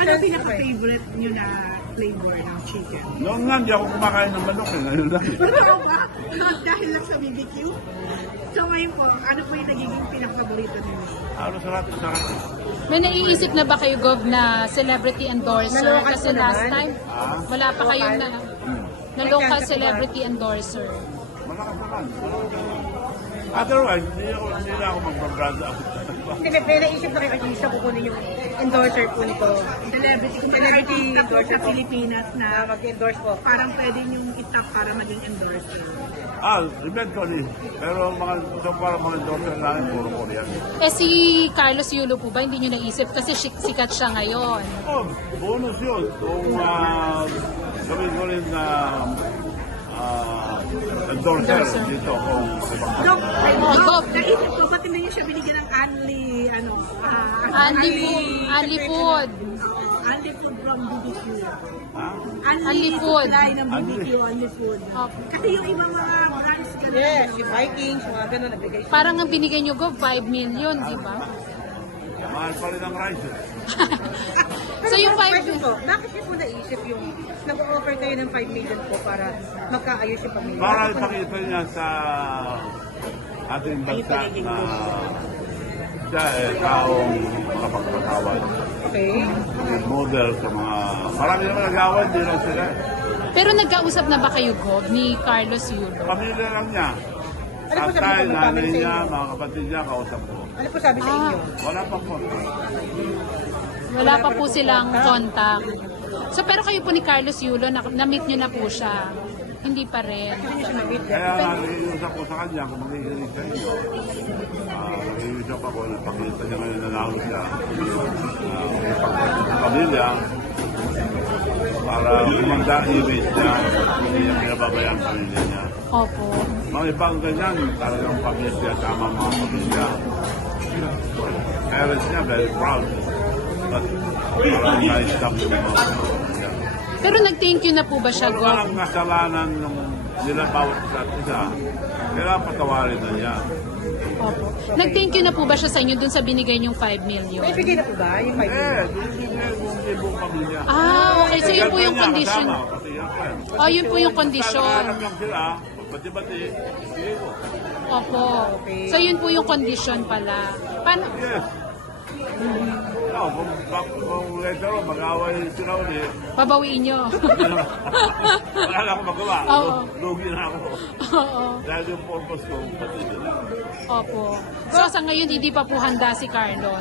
Ano pinaka-favorite nyo na flavor ng chicken? Noon nga, hindi ako kumakain ng manok eh. Ngayon lang. Totoo ba? Dahil lang sa BBQ? So ngayon po, ano po yung nagiging pinaka-paborito ninyo? Ano sarap. May naiisip na ba kayo, Gov, na celebrity endorser? Nalokas Kasi po last naman. time, wala pa kayong na local celebrity endorser. Malakas naman. Otherwise, hindi na ako magbabranda. Hindi, may naisip na kayo artista kukunin yung endorser po nito. Celebrity, kung Celebrity artista po endorser sa po. Pilipinas na Na mag-endorse po. parang pwede nyong itap para maging endorser. Eventually. Pero so parang mga endorser namin, puro Korean. Eh si Carlos Yulo po ba, hindi nyo naisip? Kasi sikat siya ngayon. Oh, bonus yun. Kung gawin ko rin na endorser dito kung Dok, Dok. naisip ko, ba't hindi niyo siya binigyan ng Anli Food. Anli Food from BBQ. Anli Anli Food. supply ng BBQ, Anli Food. Opo. Kasi yung ibang mga brands ka Yes, yung Vikings, yung mga gano'n, nagbigay siya. Parang ang binigay nyo, Gov, 5 million, di ba? mahal pa rin ang rice. So yung 5 question po, bakit niyo po naisip yung nag-offer kayo ng 5 million po para magkaayos yung pamilya? Para ipakita niya sa ating bansa na siya taong makapagpatawad. Okay. Model sa mga... Marami naman nag-away, di lang sila. Pero nagkausap na ba kayo, Gov, ni Carlos Yulo? Pamilya lang niya. Ano po sabi Tatay, ko, nanay sa niya, inyo? mga kapatid niya, kausap ko. Ano po sabi sa inyo? Wala pa po. Wala pa po silang contact. So pero kayo po ni Carlos Yulo, na-meet nyo na po siya. Hindi pa rin. Hindi niyo siya na-meet. Kaya nag-iusap ko sa kanya kung mag-iinig sa inyo. Nag-iusap ako, napakita niya ngayon nanalo siya. Sa pamilya, para kumanda image niya, hindi niya pinababayang pamilya niya. Opo. Mga ibang ganyan, talagang pamilya, tama mga pamilya. Parents niya, very proud. But parang na-stop yung mga pamilya. Pero nag-thank you na po ba siya, Kung Gov? walang kasalanan nung nila bawat isa, kailangan patawarin na niya. Opo. Nag-thank you na po ba siya sa inyo dun sa binigay niyong 5 million? May bigay na po ba yung 5 million? Hindi buong pamilya. Okay. So yun po yung condition. Oh, yun po yung condition. Alam lang sila, bati-bati, sige ko. Opo. So yun po yung condition pala. Paano? Yes. No, kung later on, mag-away sila ulit, Babawiin nyo. wala na akong magawa. Oo. Lugi na ako. Oo. Dahil yung purpose ko, pati nila. Opo. So sa ngayon, hindi pa po handa si Carlos.